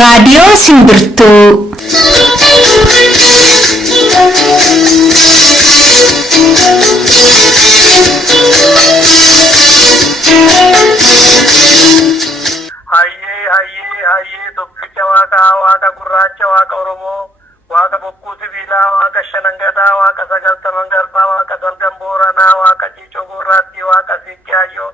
Radio Simbirtuu. Hayyee tokkicha waaqa gurraacha waaqa Oromoo waaqa bokkuu sibiilaa waaqa shanangadaa waaqa sagaltaman garbaa waaqa salgan booranaa waaqa ciicoo gurraattii waaqa siiqqiyaayyoo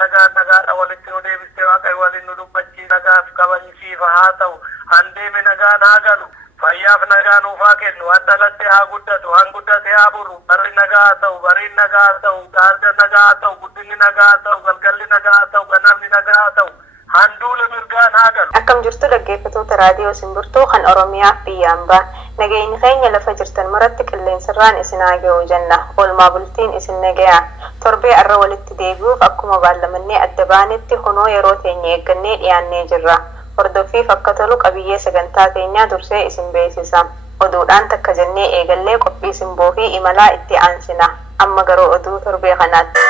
nagaadha walitti nu deebiste waaqa waliin nu dubbachi nagaaf kabajisiifa haa ta'u handeeme nagaan haa galu fayyaaf nagaa nuuf haa kennu waan dhalatte haa guddatu waan guddate haa buru barri nagaa haa ta'u bariin nagaa haa ta'u gaarga nagaa haa ta'u guddinni nagaa haa ta'u galgalli nagaa haa ta'u ganamni nagaa haa ta'u handhuula mirgaan haa galu. Akkam jirtu dhaggeeffattoota raadiyoo Simbirtuu kan Oromiyaa biyyaan ba'an nageenyi keenya lafa jirtan maratti qilleensarraan isin haa ga'u jenna oolmaa bultiin isin nagayaa torbee arra walitti deebi'uuf akkuma baallamannee adda baanetti honoo yeroo teenya eeggannee dhiyaannee jirra hordoffiif akka tolu qabiyyee sagantaa teenyaa dursee isin beeksisa oduudhaan takka jennee eegallee qophii simboo fi imalaa itti aansina amma garuu oduu torbee kanaatti.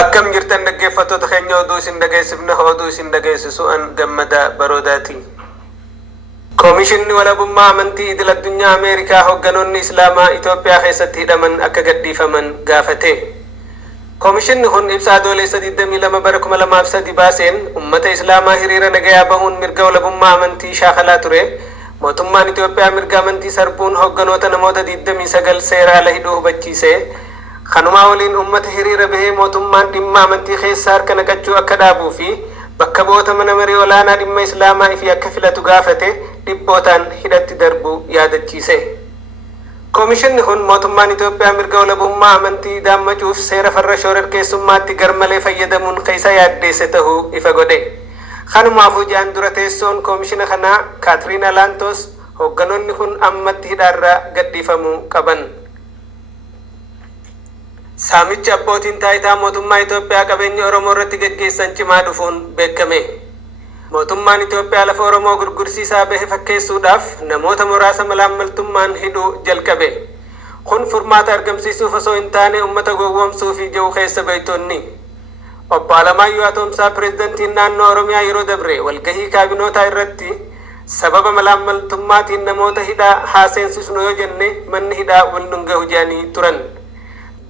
Akkam jirtan dhaggeeffattoota keenya oduu isin dhageessifna oduu isin dhageessisu an Gammadaa Baroodaati. Koomishinni walabummaa amantii idil addunyaa Ameerikaa hogganoonni Islaamaa Itoophiyaa keessatti hidhaman akka gadhiifaman gaafate. Koomishinni kun ibsa adoolessa 22 bara 2003 baaseen ummata Islaamaa hiriira nagayaa bahuun mirga walabummaa amantii shaakalaa ture. Mootummaan Itoophiyaa mirga amantii sarbuun hogganoota namoota 29 seera ala hidhuu hubachiise. Kanuma waliin ummata hiriira bahee mootummaan dhimma amantii keessa harka naqachuu akka dhaabuu fi bakka bu'oota mana marii olaanaa dhimma Islaamaa ifi akka filatu gaafate dhibbootaan hidhatti darbu yaadachiise. Koomishinni kun mootummaan Itoophiyaa mirga walabummaa amantii daammachuuf seera farra shororkeessummaatti garmalee fayyadamuun keessa yaaddeesse ta'uu ifa godhe. Kanumaafuu jaan dura teessoon koomishina kanaa Kaatiriina Laantos hogganoonni kun ammatti hidhaarraa gadhiifamuu qaban. Saamichi abbootiin taayitaa mootummaa Itoophiyaa qabeenya Oromoo irratti gaggeessan cimaa dhufuun beekame. Mootummaan Itoophiyaa lafa Oromoo gurgursiisaa bahe fakkeessuudhaaf namoota muraasa malaammaltummaan hidhuu jalqabe. Kun furmaata argamsiisuuf osoo hin taane uummata gowwoomsuu fi ji'uu keessa beeytonni. Obbo Alamaayyoo Atoomsaa pireezidantiin naannoo Oromiyaa yeroo dabre walgahii kaabinootaa irratti sababa malaammaltummaatiin namoota hidhaa haa seensisnu yoo jenne manni hidhaa wal dhungahu jedhanii turan.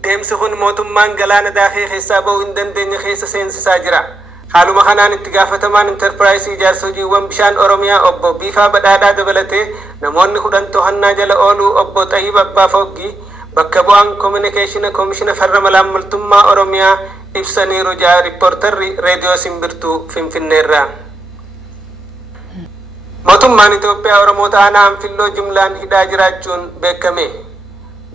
Deemsi kun mootummaan galaana daakee keessaa bahuu hin dandeenye keessa seensisaa jira. Haaluma kanaan itti gaafatamaan intarpiraayisii ijaarsa hojiiwwan bishaan Oromiyaa obbo Biifaa Badhaadhaa dabalatee namoonni 10 to'annaa jala ooluu obbo Xayyib Abbaa Foggii bakka bu'aan koominikeeshina koomishina farra malaammaltummaa Oromiyaa ibsaniiru jedha riippoortarri reediyoo Simbirtuu Finfinneerraa. Mootummaan Itoophiyaa Oromoota aanaa Anfilloo jumlaan hidhaa jiraachuun beekame.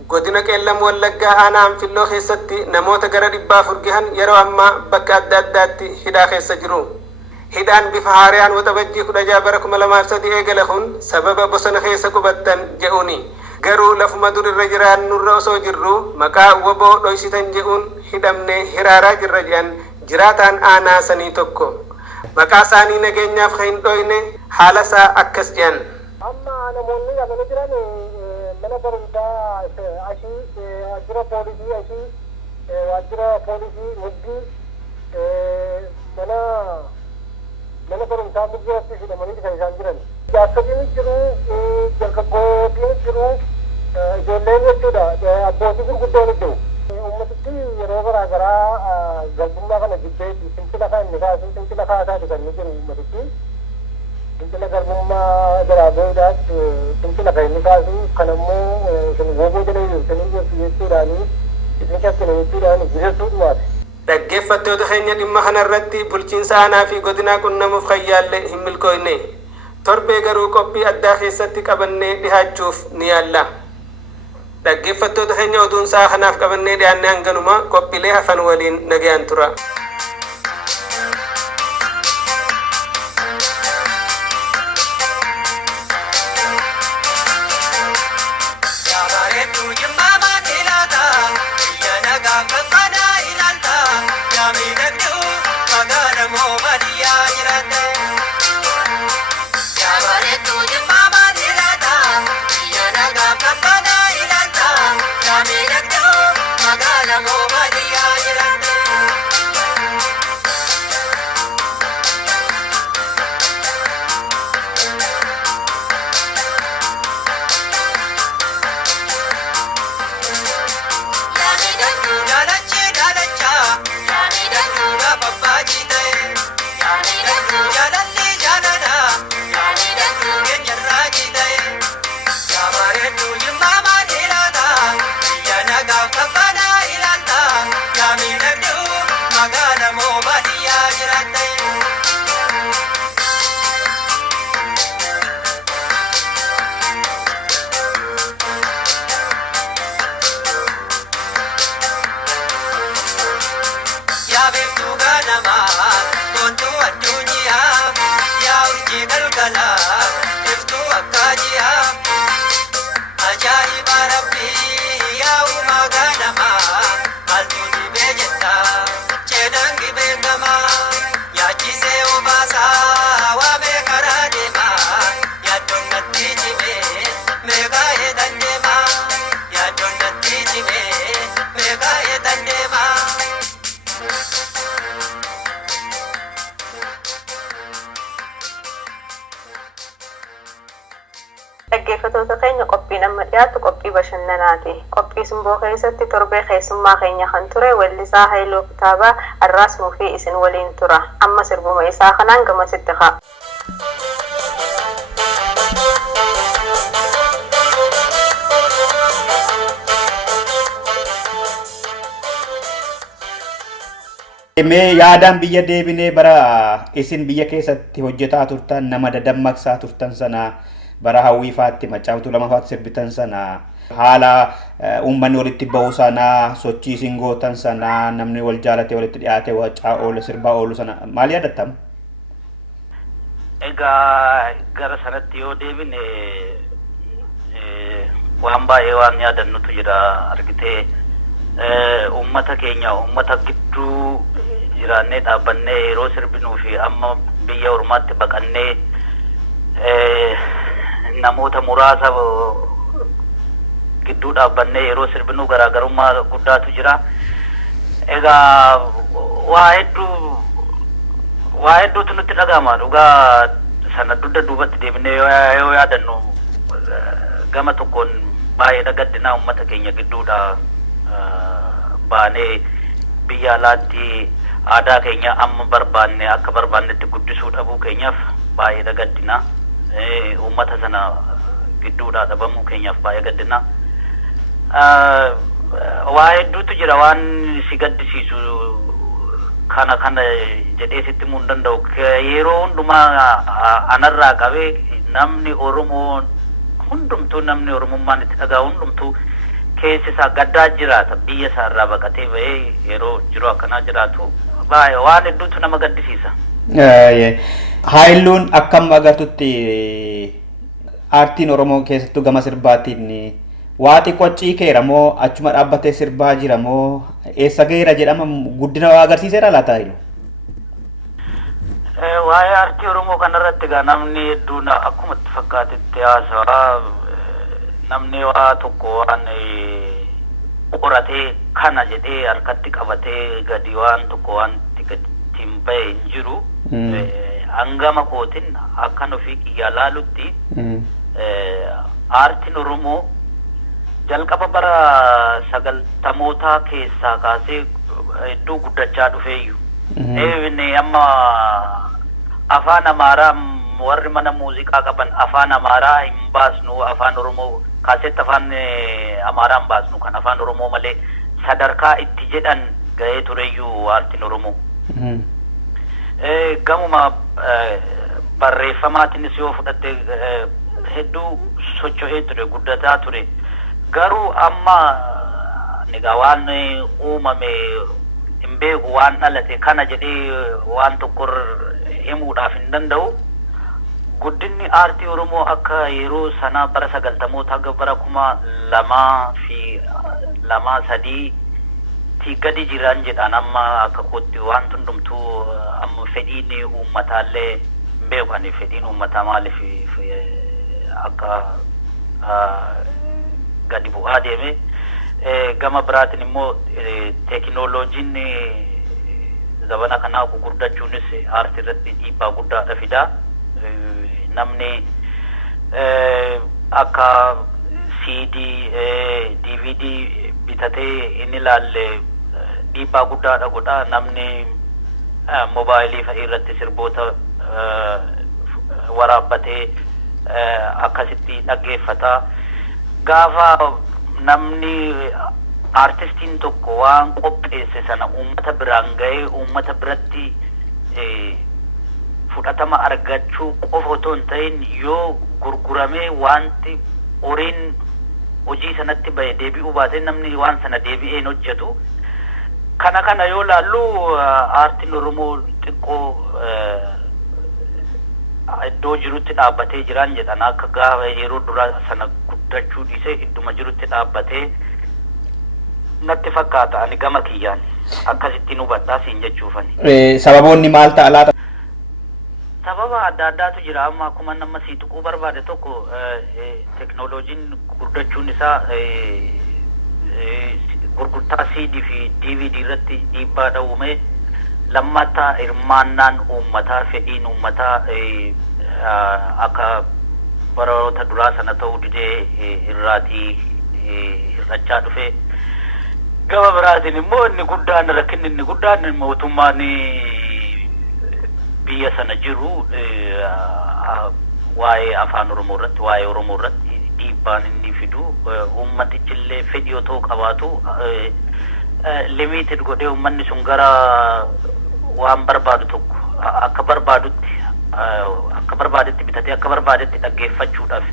Godina Qeellam Wallaggaa aanaa Anfilloo keessatti namoota gara 400 gahan yeroo ammaa bakka adda addaatti hidhaa keessa jiru. Hidhaan bifa haaraan waxabajjii 16 bara 2003 eegale kun sababa bosona keessa qubattan jedhuuni. Garuu lafuma dur irra jiraannurra osoo jirru maqaa woboo dhoysitan jedhuun hidhamnee hiraaraa jirra jedhan jiraataan aanaa sanii tokko. Maqaa isaanii nageenyaaf kan hin dhoyne haala isaa akkas jedhan. Amma namoonni qabanii jiran mana barumsaa ashii waajjira poolisii ashii waajjira poolisii mugdii mana barumsaa mugdiitti hidhamanii kan isaan jiran. Jaarsoliin jiru jalqabbootiin jiru ijoolleen jechuudha abbootii gurguddoon jiru. Ummatichi yeroo garaa garaa galtummaa kana jibbee fincila kan inni kaasu fincila kaasaati kan inni jiru ummatichi. Fincila garbummaa garaagaraatiin fincila kan inni kaasu kan ammoo isin woboo jala jirtanii jirtu jechuudhaani isin shakkina jechuudhaani jiratuudhumaati. Dhaggeeffattoota keenya dhimma kanarratti bulchiinsa aanaa fi godinaa qunnamuuf kan yaalle hin milkooyne. Torbee garuu qophii addaa keessatti qabannee dhihaachuuf ni yaalla. Dhaggeeffattoota keenya oduun isaa kanaaf qabannee dhiyaannee hanganuma qophiilee hafan waliin nagayaan tura. Magala mo badiya dhaggeeffattoota keenya qophiin amma dhiyaatu qophii bashannanaati. Qophii simboo keessatti torbee keessummaa keenya kan ture weellisaa Haayiluu Kitaabaa har'aas nuufii isin waliin tura. Amma sirbuma isaa kanaan gamasitti haa. Mee yaadaan biyya deebinee bara isin biyya keessatti hojjetaa turtan nama dadammaqsaa turtan sana bara hawwiifaatti macaaftuu lamafaatti sirbitan sana haala uummanni walitti ba'uu sana sochii isin gootan sana namni wal jaalatee walitti dhiyaatee wacaa oolu sirbaa oolu sana maal yaadattamu? Egaa gara sanatti yoo deebine waan baay'ee waan yaadannutu jira argitee ummata keenya ummata gidduu jiraannee dhaabbannee yeroo sirbinuu fi amma biyya ormaatti baqannee namoota muraasa gidduu dhaabbannee yeroo sirbinuu garaagarummaa guddaatu jira. Egaa waa hedduutu nutti dhaga'ama dhugaa sana dudda duubatti deebinee yoo yaadannu gama tokkoon baay'ee gaddinaa ummata keenya gidduudha baanee biyya alaatti aadaa keenya amma barbaanne akka barbaannetti guddisuu dhabuu keenyaaf baay'ee gaddinaa ummata sana gidduudha dhabamuu keenyaaf baay'ee gaddinaa. Waa hedduutu jira waan si gaddisiisu kana jedhee sitti himuu hin danda'u. Yeroo hundumaa anarraa qabee namni Oromoo hundumtuu namni Oromummaan itti dhaga'u hundumtuu keessi isaa gaddaa jiraata biyya isaa irraa baqatee ba'ee yeroo jiru akkanaa jiraatu baay'ee waan hedduutu nama gaddisiisa. Haayiluun akkam agartutti aartiin Oromoo keessattuu gama sirbaatiin waa xiqqoo ciikeera moo achuma dhaabbatee sirbaa jira moo eessa geera jedhama guddina waa agarsiiseera laata Haayilu? Waa'ee aartii Oromoo kanarratti egaa namni hedduun akkuma itti fakkaatetti haasawaa namni waa tokko waan qoratee kana jedhee harkatti qabatee gadi waan tokko waan ittiin ba'e hin jiru. Hangama kootiin akkan ofii kiyyaa laalutti aartiin Oromoo jalqaba bara 90 keessaa kaasee hedduu guddachaa dhufeeyyu. Eebine amma afaan Amaaraa warri mana muuziqaa qaban afaan Amaaraa hin baasnu afaan Oromoo kaasetti afaan Amaaraa hin baasnu kan afaan Oromoo malee sadarkaa itti jedhan ga'ee tureyyuu aartiin Oromoo. Gamuma barreeffamaatiinis yoo fudhatte hedduu socho'ee ture guddataa ture. Garuu amma egaa waan uumame hin beeku waan dhalate kana jedhee waan tokko himuudhaaf hin danda'u. Guddinni aartii Oromoo akka yeroo sanaa bara 90 hanga bara 2002-3 gadi jiran jedhan amma akka kootti waan hundumtuu amma fedhiin uummataallee hin beeku ani fedhiin uummataa maaliif akka gadi bu'aa deeme. Gama biraatiin immoo teekinooloojiin zabana kanaa gurguddachuunis aartii irratti dhiibbaa guddaadha fida. Namni akka CD, DVD bitatee inni ilaalle dhiibbaa guddaadha godha. Namni moobaayilii fa'i irratti sirboota waraabbatee akkasitti dhaggeeffata. Gaafa namni artistiin tokko waan qopheesse sana uummata biraan ga'ee uummata biratti fudhatama argachuu qofa otoo hin ta'in yoo gurguramee wanti horiin hojii sanatti ba'e deebi'uu baate namni waan sana deebi'ee hin hojjetu. Kana yoo laallu aartiin Oromoo xiqqoo iddoo jirutti dhaabbatee jiran jedhan akka gaafa yeroo duraa sana guddachuu dhiisee idduma jirutti dhaabbatee natti fakkaata ani gama kiyyaan akkasittiin hubadhaa siin jechuufani. Sababoonni maal ta'a laata? Sababa adda addaatu jira amma akkuma nama sii tuquu barbaade tokko teekinooloojiin guddachuun isaa gurgurtaa CD fi DVD irratti dhiibbaa uume. Lammataa hirmaannaan uummataa fedhiin uummataa akka baroota duraa sana ta'uu didee irraatii hir'achaa dhufe. Gama biraatiin immoo inni guddaan rakkinni inni guddaan mootummaan biyya sana jiru waa'ee afaan Oromoo irratti waa'ee Oromoo irratti dhiibbaan inni fidu ummatichillee fedhii otoo qabaatu limited godhee ummanni sun gara waan barbaadu tokko akka barbaadetti bitatee akka barbaadetti dhaggeeffachuudhaaf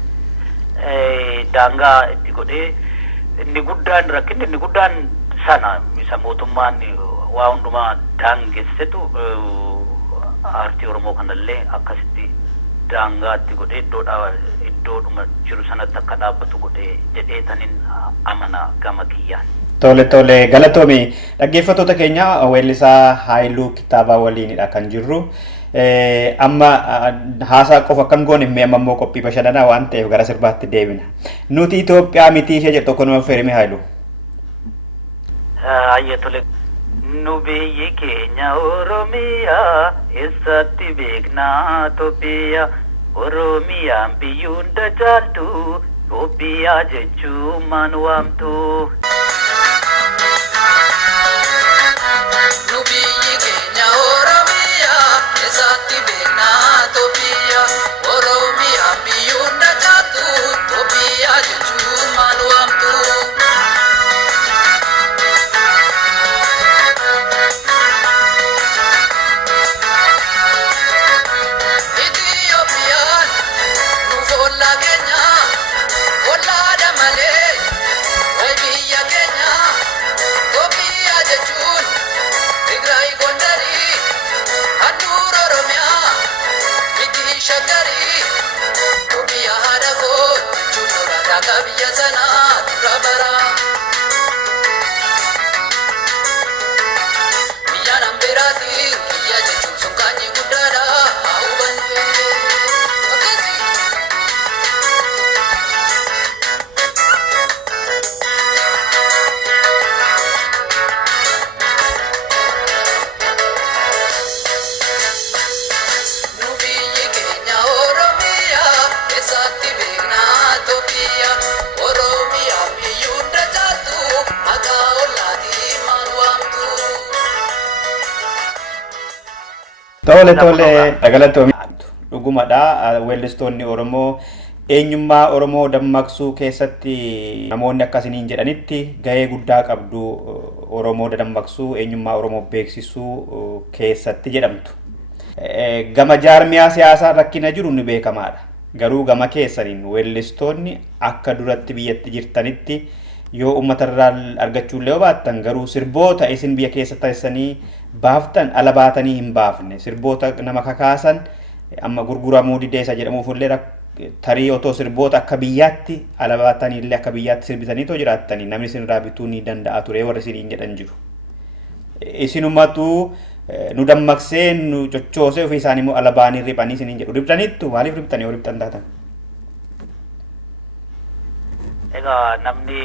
daangaa itti godhee inni guddaan rakkinni inni guddaan sana isa mootummaan waa hundumaa daangessetu aartii Oromoo kanallee akkasitti daangaatti godhee iddoodhuma jiru sanatti akka dhaabbatu godhee jedhee tanin amana gama kiyyaan. Tole galatoomi dhaggeeffattoota keenya weellisaa Haayiluu Kitaabaa waliinidha kan jirru. Amma haasaa qofa kan goone mee amma immoo qophii bashannanaa waan ta'eef gara sirbaatti deebina. Nuti Itoophiyaa miti ishee jedhu tokko nama feerime Haayiluu. Ayya tole. Nu biyyi keenya Oromiyaa eessatti beeknaa Itoophiyaa Oromiyaan biyyuun dacaaltu Itoophiyaa jechuun maan waamtu. Nu biyyi keenya Oromiyaa eessatti beeknaa Itoophiyaa Oromiyaan biyyuun dacaaltu Itoophiyaa jechuun maan waamtu. Tole galatoomi dhugumadha weellistoonni Oromoo eenyummaa Oromoo dammaqsuu keessatti namoonni akkasiniin jedhanitti gahee guddaa qabdu Oromoo dammaqsuu eenyummaa Oromoo beeksisuu keessatti jedhamtu. Gama jaarmiyaa siyaasaa rakkina jiru ni beekamaadha. Garuu gama keessaniin weellistoonni akka duratti biyyatti jirtanitti yoo uummatarraa argachuullee baattan garuu sirboota isin biyya keessa taasisanii baaftan ala baatanii hin baafne sirboota nama kakaasan amma gurguramuu dideessa jedhamuufillee tarii otoo sirboota akka biyyaatti ala baataniillee akka biyyaatti sirbitaniitoo jiraattanii namni isinirraa bituu ni danda'a ture warri isiniin jedhan jiru. Isinumatu nu dammaqsee nu cochoosee ofii isaanii immoo ala baanii riphanii isiniin jedhu ribxanittu maaliif ribxanii yoo ribxan taatan? Egaa namni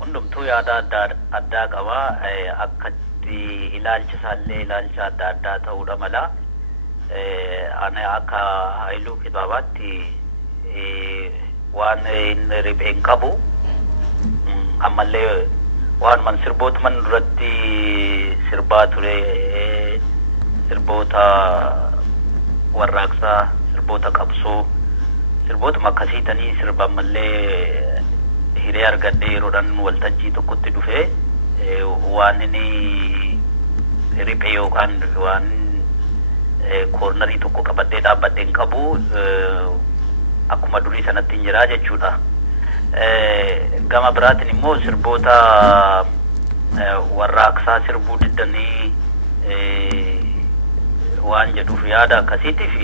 hundumtuu yaada addaa qaba akkatti ilaalcha isaallee ilaalcha addaa ta'uudha mala. Ani akka Haayiluu Kitaabaatti waan inni ripheen qabu ammallee waan man sirbootuman duratti sirbaa ture sirboota warraaqsaa sirboota qabsoo sirbootuma akkasiitanii sirba ammallee hiree argadhee yeroodhaan waltajjii tokkotti dhufe waan inni riphee yookaan waan koornarii tokko qabadhee dhaabbadhee hin qabu akkuma durii sanatti hin jiraa jechuudha. Gama biraatiin immoo sirboota warraaqsaa sirbuu diddanii waan jedhuuf yaada akkasiitiif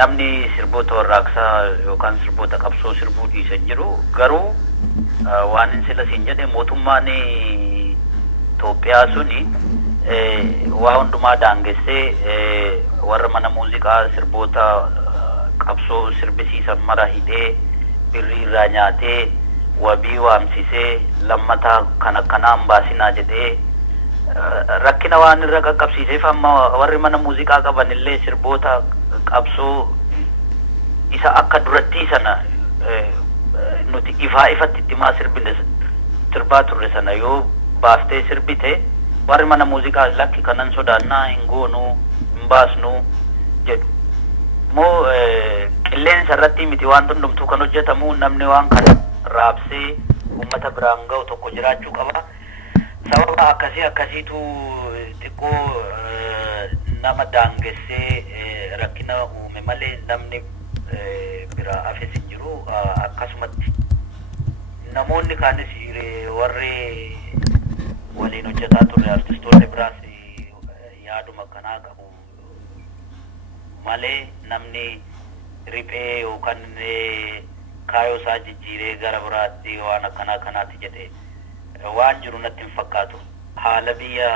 namni sirboota warraaqsaa yookaan sirboota qabsoo sirbuu dhiisan jiru garuu waan hin sila siin jedhe mootummaan Itoophiyaa suni waa hundumaa daangessee warra mana muuziqaa sirboota qabsoo sirbisiisan mara hidhee birrii irraa nyaatee wabii waamsisee lammataa kan akkanaan baasinaa jedhee rakkina waan irra qaqqabsiiseef amma warri mana muuziqaa qaban illee sirboota qabsoo isa akka duratti sana nuti ifaa ifatti itti maa sirbine sirbaa turre sana yoo baaftee sirbite warri mana muuziqaa lakki kanan sodaannaa hin goonuu hin baasnuu jedhu moo qilleensa irratti miti waan hundumtuu kan hojjetamu namni waan kana raabsee ummata biraan ga'u tokko jiraachuu qaba. Sababa akkasiitu xiqqoo nama daangessee rakkina uume malee namni biraa hafes hin jiru. Akkasumatti namoonni kaanis warri waliin hojjetaa turre artistoonni biraas yaaduma kanaa qabu malee namni riphee yookaan kaayoo isaa jijjiiree gara biraatti waan akkanaatti jedhee waan jiru natti hin fakkaatu. Haala biyya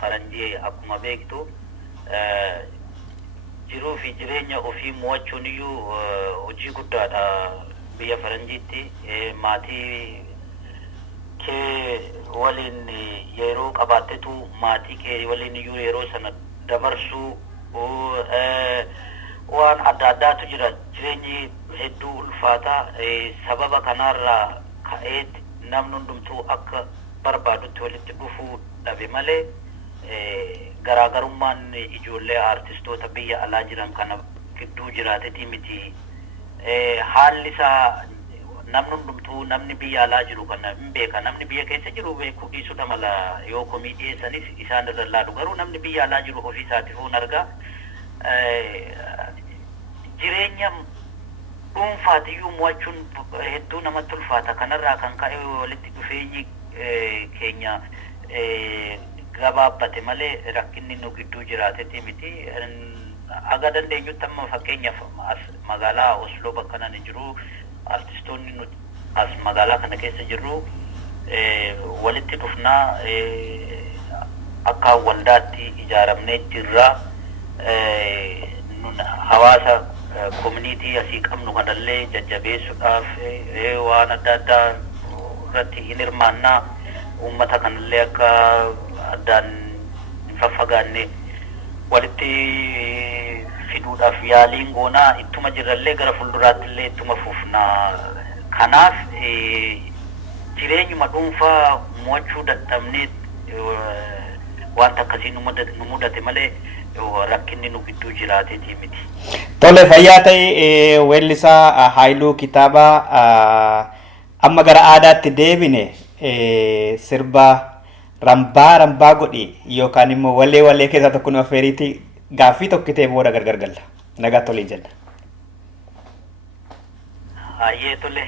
faranjii akkuma beektu jiruu fi jireenya ofii mo'achuun iyyuu hojii guddaadha biyya faranjiitti. Maatii kee waliin yeroo qabaattetu maatii kee waliin iyyuu yeroo sana dabarsuu waan adda addaatu jira. Jireenyi hedduu ulfaataa sababa kanarraa ka'eetti namni hundumtuu akka barbaadutti walitti dhufuu dhabe malee garaagarummaan ijoollee artistoota biyya alaa jiran kana gidduu jiraatetii miti. Haalli isaa namni hundumtuu namni biyya alaa jiru kana hin beeka. Namni biyya keessa jiru beekuu dhiisudha mala yoo komii dhiyeessanis isaan irra laadu. Garuu namni biyya alaa jiru ofii isaatiifuu argaa. Jireenya dhuunfaatiyyuu mo'achuun hedduu namatti ulfaata. Kanarraa kan ka'e walitti dhufeenyi keenya gabaabbate malee rakkinni nu gidduu jiraatetii miti. Aga dandeenyutti amma fakkeenyaaf as magaalaa Osloo bakka nan jiru artistoonni nuti as magaalaa kana keessa jirru walitti dhufnaa akka waldaatti ijaaramnee jirra. Hawaasa community asii qabnu kanallee jajjabeessuudhaaf waan adda addaa irratti hin hirmaannaa. Uummata kanallee akka addaan hin faffagaanne walitti fiduudhaaf yaaliin goonaa ittuma jirallee gara fuulduraattillee ittuma fufnaa. Kanaaf jireenyuma dhuunfaa mo'achuu dadhabnee wanta akkasii nu mudate malee rakkinni nu gidduu jiraatetii miti. Tole, fayyaa ta'e weellisaa Haayiluu Kitaabaa amma gara aadaatti deebine sirba rambaa godhi yookaan immoo wallee keessaa tokko nu affeeriiti gaaffii tokkitee booda gargar galla. Nagaa tolee jenna. Hayyee tole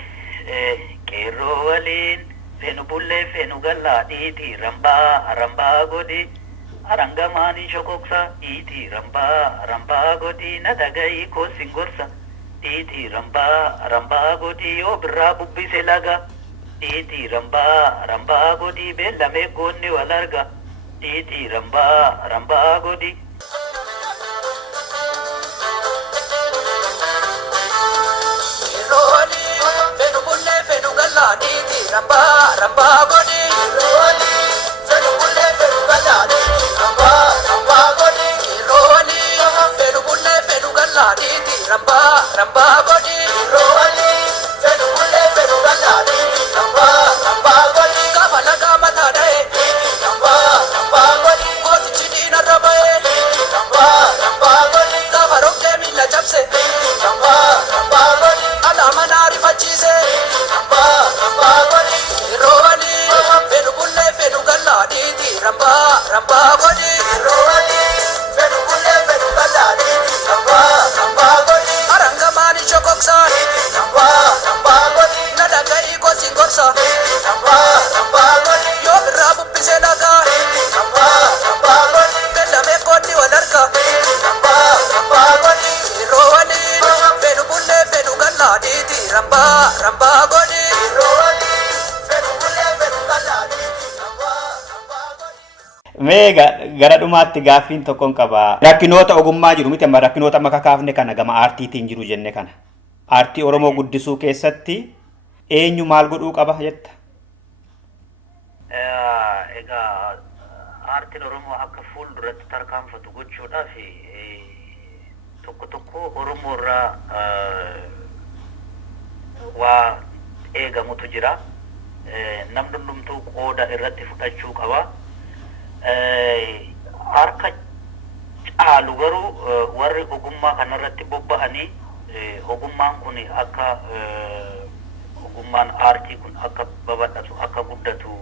qeerroo waliin feenu bullee feenu gallaa dhiiti rambaa godhi. Arangamaani shokoksa iti rambaa godi na dagai ko singorsa iti rambaa godi o birra bubbise laga iti rambaa godi bellame gonni walarga iti rambaa godi roli fenu bulle fenu galla iti rambaa godi roli fenu bulle fenu galla ramba godi roli fenu bulle fenu galla diti ramba godi roli fenu bulle fenu galla diti ramba godi kafa laga mata dai diti ramba godi goti chidi na rabae diti ramba godi kafa rokke milla chapse diti ramba godi ala manari fachise diti ramba godi roli fenu bulle fenu galla diti ramba godi roli fenu bulle fenu galla diti ramba godi arangamani chokoksa diti ramba godi nadagai ko singorsa diti ramba godi yo rabu piselaga diti ramba godi bellame kodi walarka diti ramba godi roli fenu bulle fenu galla diti ramba godi roli fenu bulle fenu galla diti Mee gara dhumaatti gaaffiin tokkoon qaba. Rakkinoota ogummaa jiru miti amma rakkinoota amma kakaafne kana gama aartiitiin jiru jenne kana. Aartii Oromoo guddisuu keessatti eenyu maal godhuu qaba jetta? Egaa aartiin Oromoo akka fuulduratti tarkaanfatu gochuudhaaf tokko tokko Oromoorraa waa eegamutu jira. Namni hundumtuu qooda irratti fudhachuu qaba. Harka caalu garuu warri ogummaa kanarratti bobba'anii ogummaan kun akka ogummaan aartii kun akka babal'atu akka guddatu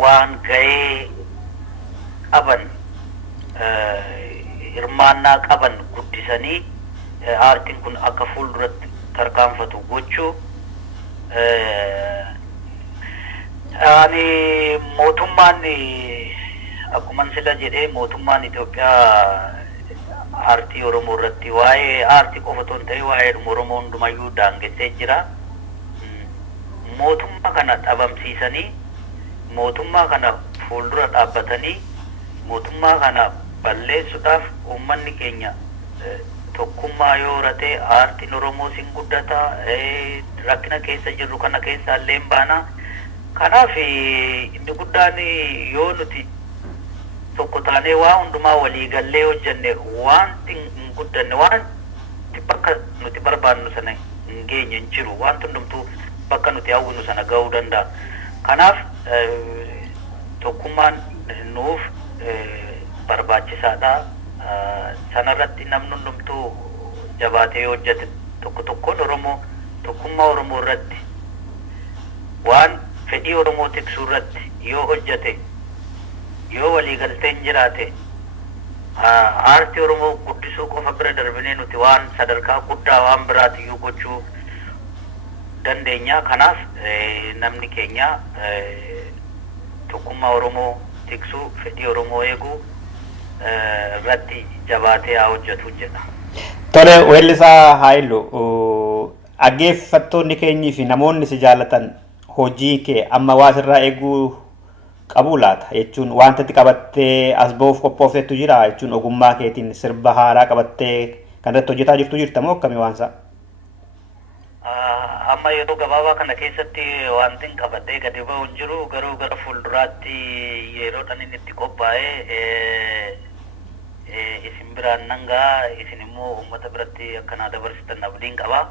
waan ga'ee qaban hirmaannaa qaban guddisanii aartiin kun akka fuulduratti tarkaanfatu gochuu ani mootummaan akkuma sila jedhee mootummaan Itoophiyaa aartii Oromoo irratti waa'ee aartii qofa otoo hin ta'in waa'ee Oromoo hundumayyuu daangessee jira. Mootummaa kana dhabamsiisanii mootummaa kana fuuldura dhaabbatanii mootummaa kana balleessuudhaaf uummanni keenya tokkummaa yoo horatee aartiin Oromoo sin guddata rakkina keessa jirru kana keessa illee baana. Kanaaf inni guddaan yoo nuti tokko taanee waa hundumaa walii gallee hojjenne wanti hin guddanne wanti bakka nuti barbaannu sana hin geenye hin jiru wanti hundumtuu bakka nuti hawwinu sana ga'uu danda'a. Kanaaf tokkummaan nuuf barbaachisaadha. Sanarratti namni hundumtuu jabaatee yoo hojjete tokko tokkoon Oromoo tokkummaa Oromoo irratti waan fedhii Oromoo tiksuu irratti yoo hojjete yoo waliigalteen jiraate aartii Oromoo guddisuu qofa bira darbinee nuti waan sadarkaa guddaa waan biraatiyyuu gochuu dandeenya. Kanaaf namni keenya tokkummaa Oromoo tiksuu fedhii Oromoo eeguu irratti jabaatee haa hojjetu jedha. Tole, weellisaa Haayilu, dhaggeeffattoonni keenyii fi namoonni si jaallatan hojii kee amma waa sirraa eeguu qabu laata jechuun wanta itti qabattee as ba'uuf qophooftetu jira jechuun ogummaa keetiin sirba haaraa qabattee kanarratti hojjetaa jirta moo akkamii waansa? Amma yeroo gabaabaa kana keessatti wanti qabadhee gadi ba'u hin jiru. Garuu gara fuulduraatti yeroodhaan inni itti qophaa'ee isin biraan nan ga'a. Isin immoo uummata biratti akkanaa dabarsitan abdiin qaba.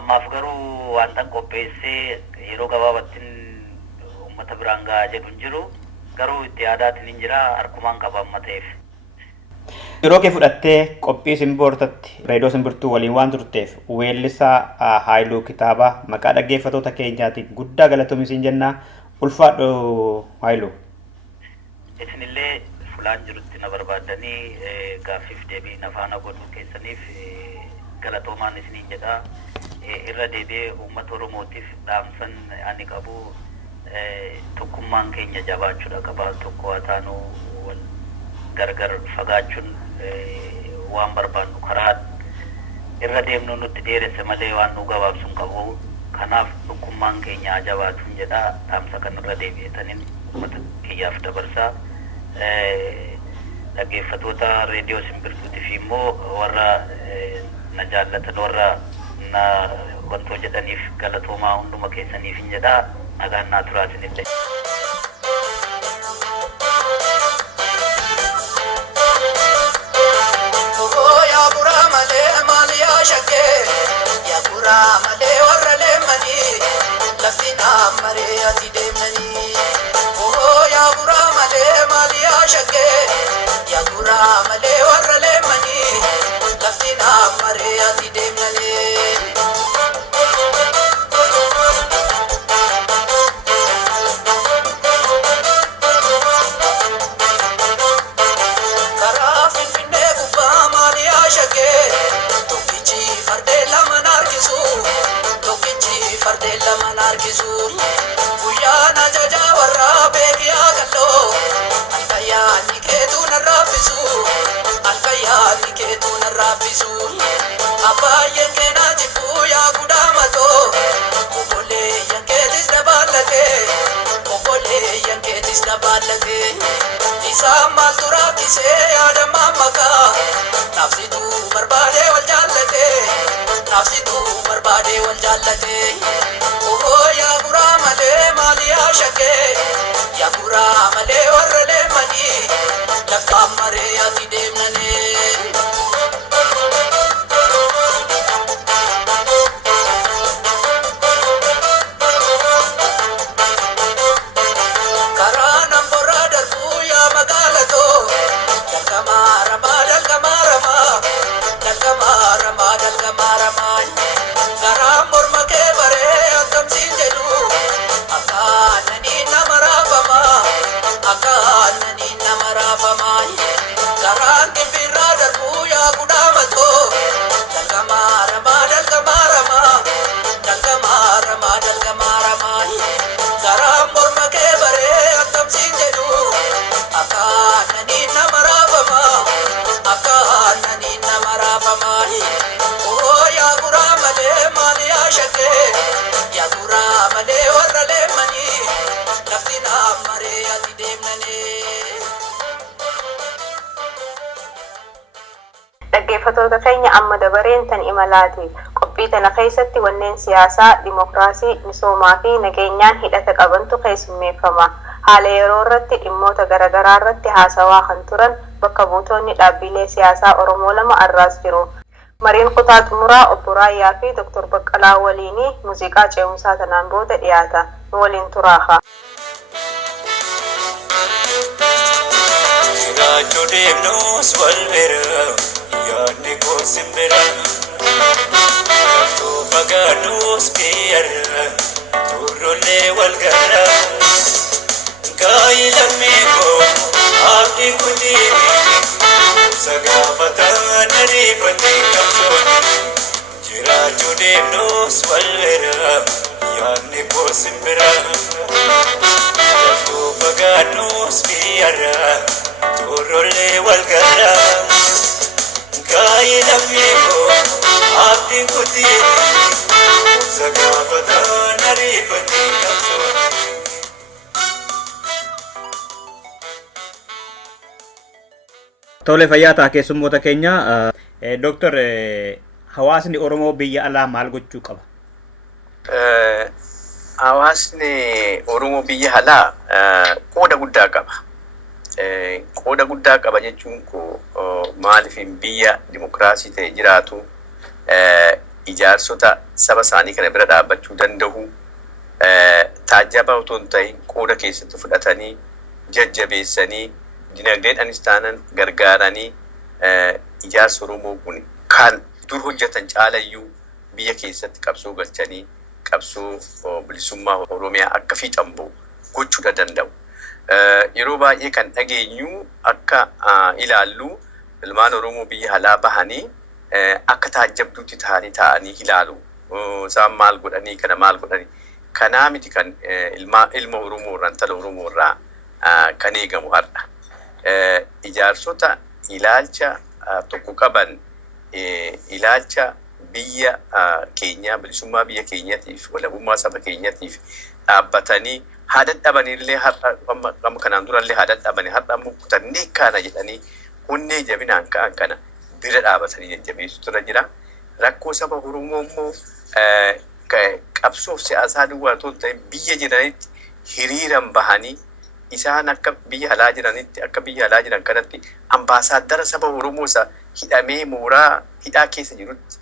Ammaaf garuu wantan qopheessee yeroo gabaabaatti uummata biraan ga'a jedhu hin jiru. Garuu itti yaadaatiin hin jira. Harkumaan qaba amma ta'eef. Yeroo kee fudhattee qophii Simboortatti reediyoo Simbirtuu waliin waan turteef weellisaa Haayiluu Kitaabaa maqaa dhaggeeffattoota keenyaatiin guddaa galatoomi siin jenna. Ulfaadhu Haayiluu. Isinillee fulaan jirutti na barbaadanii gaaffiif deebii na faana godhuu keessaniif galatoomaan isiniin jedha. Irra deebi'ee uummata Oromootiif dhaamsan ani qabu tokkummaan keenya jabaachuudha qaba. Tokko haa taanu gargar fagaachuun waan barbaannu karaa irra deemnu nutti dheeresse malee waan nu gabaabsuun qabu. Kanaaf tokkummaan keenya jabaatuun jedha. Dhaamsa kan irra deebi'etaniin uummata kiyyaaf dabarsaa. Dhaggeeffattoota reediyoo Simbirtuutiif immoo warra na jaallatan warra na wantoo jedhaniif galatoomaa hunduma keessaniif hin jedha. Nagaan naa turaatinillee. Ya pura male warra lemani laftina mare ati demani oh ya pura male mali ashake ya pura male warra lemani laftina mare ati demani karafin finne kuba mali ashake fardella manarkisu guyana jaja warra beekiya kallo alkayani keetu narraafisu abbaayyen keenaa jibbuu yaa gudamato obboleeyyan keetis dabalate isaan maaltu rakkisee yaadamaa makaa nafsituu barbaadee wal jaallate oh yaa guraa malee maali yaa shakkee yaa guraa malee warra leemanii laftaan maree ati deemnanii garaan kibirraa darbuu yaa gudaamatoo dalgamaaramaa dalgamaaramaa dalgamaaramaa dalgamaaramaa garaan morma kee baree attamsiin jedhu akkaananii nama raafamaa akkaananii nama raafamaa yaa guraa malee maali yaa shakkee yaa guraa malee warra leemmanii lafti naaf maree ati deemnanii. Dhaggeeffattoota keenya amma dabareen tan imalaati. Qophii tana keessatti wanneen siyaasaa, dimokiraasii, misoomaa fi nageenyaan hidhata qabantu keessummeeffama. Haala yeroo irratti dhimmoota garaagaraa irratti haasawaa kan turan bakka buutonni dhaabbilee siyaasaa Oromoo lama arraas jiru. Mariin kutaa xumuraa obbo Raayyaa fi Dr. Baqqalaa waliinii muuziqaa ce'umsaa tanaan booda dhiyaata. Nu waliin turaaha. Jiraachuu deemnus wal bira yaadni koo simbira Gartuu fagaadhuus kiyyarra turrollee wal garra Gaayi lammii koo abdii kutiini sagaafataan ariifatee qabsooni Jiraachuu deemnus wal bira yaadni koo simbira Gartuu fagaadhuus kiyyarra turrollee wal garra Gaayi lammii koo abdii kutiini sagaafataan ariifatee qabsooni Tole fayyaa ta'a keessummoota keenya. Doktor, hawaasni Oromoo biyya alaa maal gochuu qaba? Hawaasni Oromoo biyya alaa qooda guddaa qaba. Qooda guddaa qaba jechuun maaliif biyya dimokiraasii ta'e jiraatu ijaarsota saba isaanii kana bira dhaabbachuu danda'u taajjaba otoo hin ta'in qooda keessatti fudhatanii jajjabeessanii dinagdeedhaanis taanan gargaaranii ijaarsa Oromoo kun kan dur hojjetan caalayyuu biyya keessatti qabsoo galchanii qabsoo bilisummaa Oromiyaa akka fiixan ba'u gochuu danda'u. Yeroo baay'ee kan dhageenyu akka ilaallu ilmaan Oromoo biyya alaa bahanii akka taajjabduutti ta'anii ilaalu. Isaan maal godhanii kana maal godhanii kanaa miti kan ilma Oromoo irraa intala Oromoo irraa kan eegamu har'a. Ijaarsota ilaalcha tokko qaban ilaalcha biyya keenya bilisummaa biyya keenyatiif walabummaa saba keenyatiif dhaabbatanii haa dadhabanillee har'a amma kanaan durallee haa dadhabanii har'a ammoo kutannee kana jedhanii hundee jabinaan ka'an kana bira dhaabatanii jajjabeessutu irra jira. Rakkoo saba Oromoo immoo qabsoof siyaasaa duwwaa otoo hin ta'in biyya jiranitti hiriiran bahanii isaan akka biyya alaa jiranitti akka biyya alaa jiran kanatti ambaasaadara saba Oromoo isa hidhamee mooraa hidhaa keessa jirutti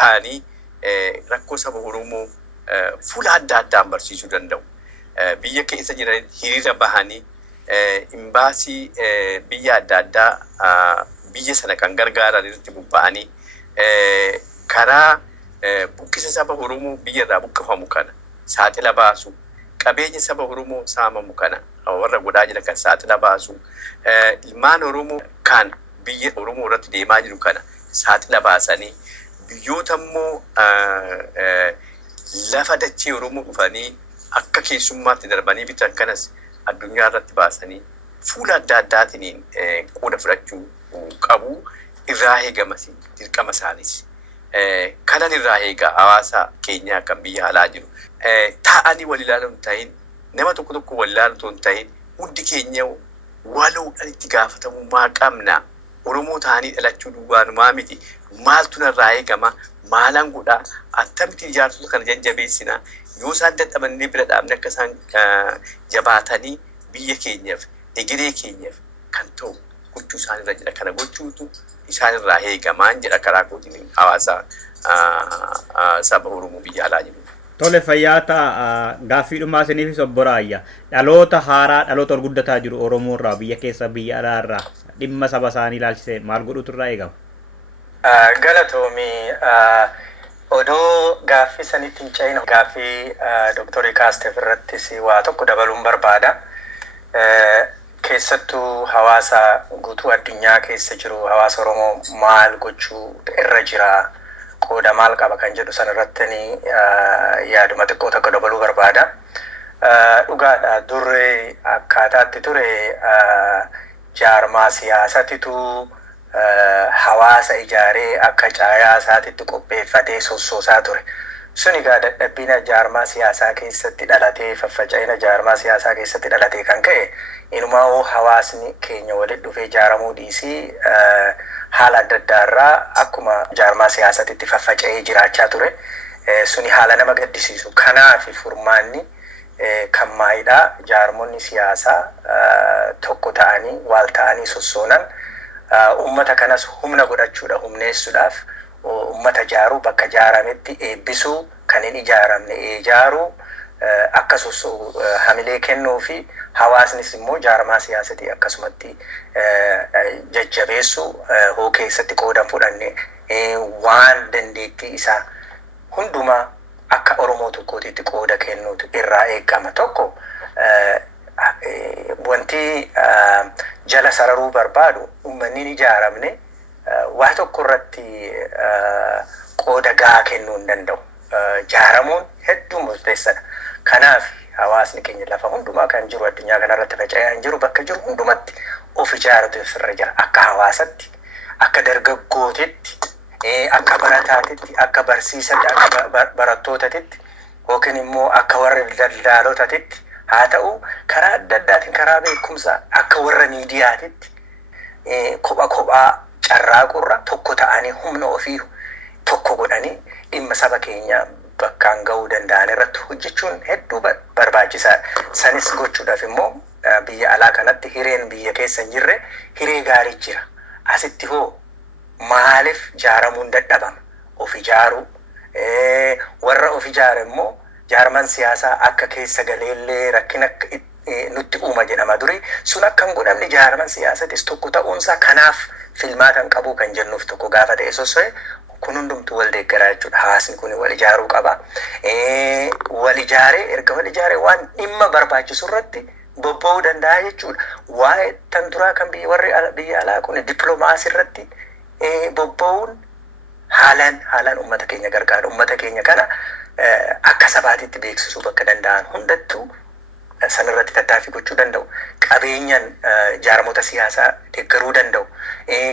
ta'anii rakkoo saba Oromoo fuula adda addaan barsiisuu danda'u. Biyya keessa jiranitti hiriira bahanii imbaasii biyya adda addaa biyya sana kan gargaaran irratti bobba'anii karaa buqqisa saba Oromoo biyya irraa buqqifamu kana saaxila baasu qabeenya saba Oromoo saamamu kana warra godhaa jira kan saaxila baasu ilmaan Oromoo kan biyya Oromoo irratti deemaa jiru kana saaxila baasanii biyyoota immoo lafa dachee Oromoo dhufanii akka keessummaatti darbanii bitan kanas addunyaa irratti baasanii fuula adda addaatiin qooda fudhachuu qabu irraa eegamas dirqama isaanis. Kanan irraa eegaa hawaasa keenyaa kan biyya alaa jiru. Taa'anii wal ilaaluu hin ta'in nama tokko tokko wal ilaaluu hin ta'in hundi keenya waloodhaan itti gaafatamummaa qabna. Oromoo ta'anii dhalachuu duwwaanumaa miti. Maaltu narraa eegama? Maalan godhaa? Attamitti ijaarsota kana jajjabeessina? Yoo isaan dadhabanii bira dhaabne akka isaan jabaatanii biyya keenyaaf egeree keenyaaf kan ta'u gochuu isaanirra jira. Kana gochuutu isaanirraa eegamaan jedha karaa kootiin hawaasa saba Oromoo biyya alaa jiru. Tole fayyaa ta'a gaaffiidhumaa isiniifis obbo Raayyaa dhaloota haaraa dhaloota guddataa jiru Oromoo irraa biyya keessa biyya alaa irraa dhimma saba isaanii ilaalchisee maal godhutu irraa eegama? Galatoomii odoo gaaffii sanitti hin ce'in gaaffii Dr. Kaasteef irrattis waa tokko dabaluun barbaada. keessattuu hawaasa guutuu addunyaa keessa jiru hawaasa Oromoo maal gochuu irra jira qooda maal qaba kan jedhu san irratti yaaduma xiqqoo tokko dabaluu barbaada. Dhugaadha durre akkaataatti ture jaarmaa siyaasatitu hawaasa ijaaree akka caayaa isaatitti qopheeffatee sossoosaa ture. Suni egaa dadhabbiina jaarmaa siyaasaa keessatti dhalatee faffaca'ina jaarmaa siyaasaa keessatti dhalatee kan ka'e inumaa hawaasni keenya walitti dhufee ijaaramuu dhiisii haala adda addaarraa akkuma jaarmaa siyaasatitti faffaca'ee jiraachaa ture. Suni haala nama gaddisiisu. Kanaaf furmaanni kan maayidhaa jaarmonni siyaasaa tokko ta'anii waal ta'anii sossoonan ummata kanas humna godhachuudha humneessuudhaaf ummata jaaruu bakka ijaarametti eebbisuu kan hin ijaaramne ijaaruu akka sossoo hamilee kennuu fi hawaasnis immoo jaarmaa siyaasatii akkasumatti jajjabeessuu hoo keessatti qoodan fudhanne waan dandeettii isaa hundumaa akka Oromoo tokkootitti qooda kennuutu irraa eegama. Tokko wanti jala sararuu barbaadu uummanni hin ijaaramne waa tokko irratti qooda gahaa kennuu hin danda'u. Jaaramuun hedduu murteessaadha. Kanaaf hawaasni keenya lafa hundumaa kan jiru addunyaa kanarratti faca'ee kan jiru bakka jiru hundumatti of ijaaratu irra jira. Akka hawaasatti, akka dargaggootitti, akka barataatitti, akka barsiisatti, akka barattootaatitti yookiin immoo akka warra daldaalotatitti haa ta'u karaa adda addaatiin karaa beekumsaa akka warra miidiyaatitti kophaa carraaqurra tokko ta'anii humna ofii tokko godhanii dhimma saba keenyaa bakkaan ga'uu danda'an irratti hojjechuun hedduu barbaachisaadha. Sanis gochuudhaaf immoo biyya alaa kanatti hireen biyya keessa hin jirre hiree gaarii jira. Asitti hoo maaliif jaaramuun dadhabama? Of ijaaruu. Warra of ijaare immoo jaarman siyaasaa akka keessa galeellee rakkina nutti uuma jedhama durii sun akka hin godhamne jaarman siyaasatis tokko ta'uunsaa kanaaf filmaatan qabu kan jennuuf tokko gaafa ta'e sosso'e kun hundumtuu wal deeggaraa jechuudha. Hawaasni kun wal ijaaruu qaba. Wal ijaaree erga wal ijaaree waan dhimma barbaachisu irratti bobba'uu danda'a jechuudha. Waa'ee tan duraa kan warri biyya alaa kun dippiloomaasii irratti bobba'uun haalaan uummata keenya gargaara. Uummata keenya kana akka sabaatitti beeksisuu bakka danda'an hundattuu sanirratti tattaaffii gochuu danda'u. Qabeenyaan jaarmota siyaasaa deeggaruu danda'u.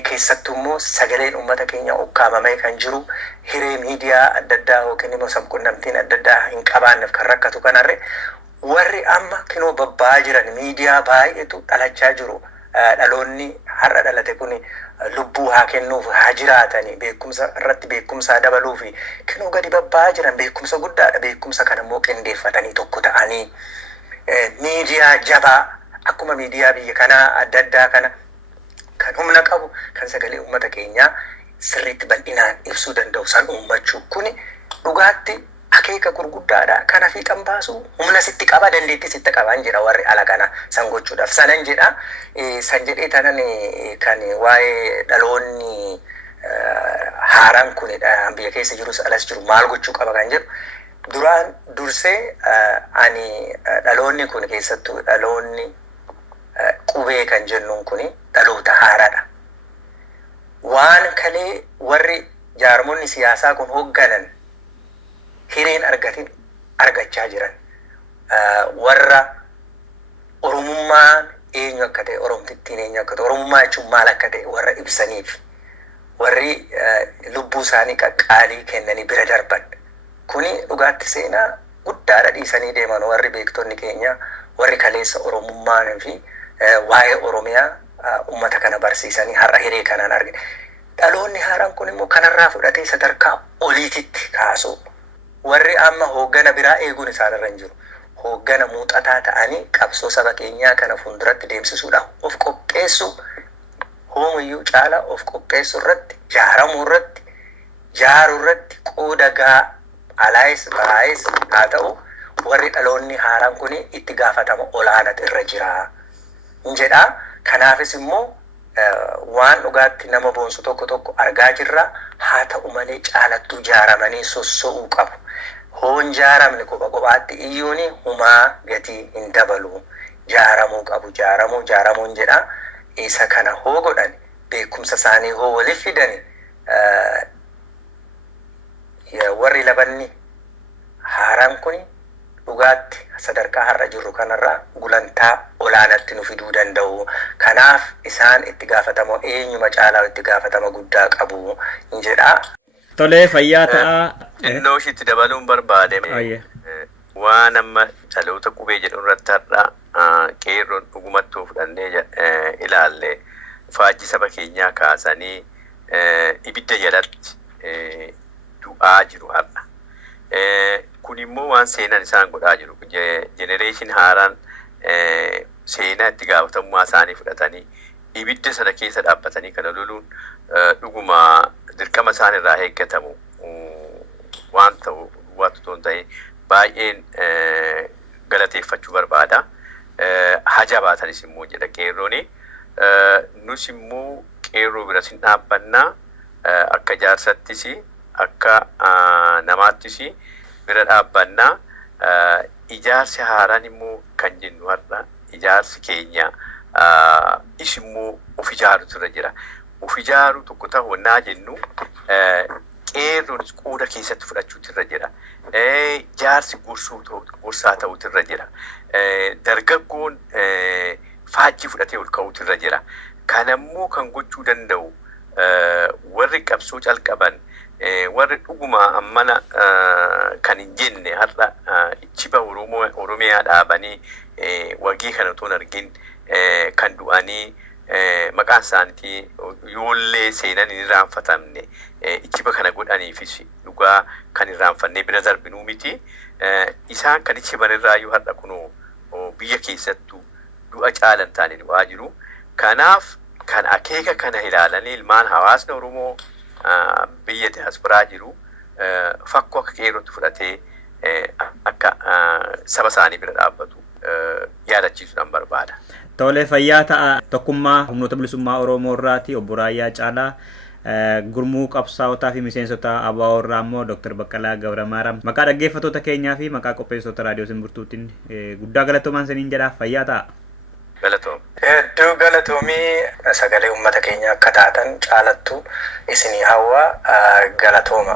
Keessattuu immoo sagaleen uummata keenya ukkaamamee kan jiru hiree miidiyaa adda addaa yookiin immoo sabquunnamtiin adda addaa hin qabaanneef kan rakkatu kanarre warri amma kinoo babba'aa jiran miidiyaa baay'eetu dhalachaa jiru. Dhaloonni har'a dhalate kun lubbuu haa kennuuf haa jiraatanii beekumsa irratti beekumsaa dabaluu fi kinoo gadi babba'aa jiran beekumsa guddaadha. Beekumsa kana immoo qindeeffatanii tokko ta'anii miidiyaa jabaa akkuma miidiyaa biyya kanaa adda addaa kana kan humna qabu kan sagalee uummata keenyaa sirriitti bal'inaan ibsuu danda'u san uummachuu kuni dhugaatti akeeka gurguddaadha. Kana fiixan baasuu humna sitti qaba dandeettii sitti qabaan jedha warri ala kana san gochuudhaaf sanan jedha. San jedhee tanan kan waa'ee dhaloonni haaraan kunidha biyya keessa jirus alas jiru maal gochuu qaba kan jedhu. Duraan dursee ani dhaloonni kun keessattuu dhaloonni qubee kan jennuun kun dhaloota haaraadha. Waan kalee warri jaarmonni siyaasaa kun hoogganan hireen argachaa jiran warra oromummaan eenyu akka ta'e oromtittiin eenyu akka ta'e oromummaa jechuun maal akka ta'e warra ibsaniif warri lubbuu isaanii qaqqaalii kennanii bira darban kuni dhugaatti seenaa guddaadha dhiisanii deeman warri beektonni keenya warri kaleessa oromummaan fi waa'ee oromiyaa uummata kana barsiisanii har'a hiree kanaan argine. Dhaloonni haaraan kun immoo kanarraa fudhatee sadarkaa oliititti kaasuu warri amma hooggana biraa eeguun isaanirra hin jiru. Hooggana muuxataa ta'anii qabsoo saba keenyaa kana fuulduratti deemsisuudhaaf of qopheessu hoomuyyuu caala of qopheessu irratti jaaramuu irratti jaaruu irratti qooda gahaa alaayis baay'is haa ta'u warri dhaloonni haaraan kun itti gaafatama olaanaatu irra jira jedha. Kanaafis immoo waan dhugaatti nama boonsu tokko argaa jirra. Haa ta'u malee caalattuu jaaramanii sosso'uu qabu. Hoon jaaramni kophaatti iyyuuni humaa gatii hin dabalu. jaaramuu qabu. Jaaramuun jedha. Isa kana hoo godhan beekumsa isaanii hoo waliif fidani warri labanni haaraan kun dhugaatti sadarkaa har'a jirru kanarraa gulantaa olaanaatti nu fiduu danda'u. Kanaaf isaan itti gaafatama eenyuma caalaa itti gaafatama guddaa qabu jedha. Tolee fayyaa ta'a. Innoo ishiitti dabaluun barbaade waan amma dhaloota qubee jedhu irratti har'a qeerroon dhugumatti fudhannee ilaalle faajji saba keenyaa kaasanii ibidda jalatti du'aa jiru har'a. Kun immoo waan seenan isaan godhaa jiru. Jenereeshin haaraan seenaa itti gaafatamummaa isaanii fudhatanii ibidda sana keessa dhaabbatanii kana loluun dhuguma dirqama isaan irraa eeggatamu waan ta'u waan ta'e baay'een galateeffachuu barbaada. Haja baatanis immoo jedha qeerrooni. Nus immoo qeerroo bira sin dhaabbannaa akka jaarsattis akka namaattis bira dhaabbannaa. Ijaarsi haaraan immoo kan jennu har'a ijaarsi keenya isimmoo of ijaarutu irra jira. Of ijaaruu tokko ta'uu naa jennu qeerroonis qooda keessatti fudhachuutu irra jira. Jaarsi gorsaa ta'utu irra jira. Dargaggoon faajjii fudhatee ol ka'uutu irra jira. Kanammoo kan gochuu danda'u warri qabsoo calqaban warri dhuguma ammana kan hin jenne har'a chiba Oromiyaa dhaabanii wagii kana otoo hin argin kan du'anii maqaan isaaniitii yoollee seenan hin irraanfatamne chiba kana godhaniifis dhugaa kan irraanfannee bira darbinuu miti. Isaan kan chiban irraayyuu har'a kunoo biyya keessattuu du'a caalan taane du'aa jiru. Kanaaf kan akeeka kana ilaalanii ilmaan hawaasni Oromoo biyya diaasporaa jiru fakkoo akka qeerrootti fudhatee akka saba isaanii bira dhaabbatu yaadachiisuudhaan barbaada. Tolee fayyaa ta'a. Tokkummaa humnoota bilisummaa Oromoo irraati obbo Raayyaa Caalaa. Gurmuu qabsaa'otaa fi miseensota ABO irraa immoo Dr. Baqqalaa Gabramaaram. Maqaa dhaggeeffattoota keenyaa fi maqaa qopheessitoota raadiyoo Simbirtuutiin guddaa galatoomaa isiniin jedha. Fayyaa ta'a. Hedduu galatoomii sagalee uummata keenya akka taatan caalattu isinii hawwa galatooma.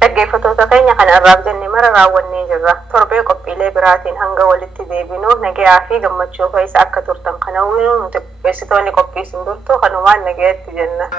dhaggeeffattoota keenya kan irraaf jenne mara raawwannee jirra. Torbee qophiilee biraatiin hanga walitti deebinu nagayaa fi gammachuu keessa akka turtan kana nuti qopheessitoonni qophii Simbirtuu kanumaan nagayaatti jenna.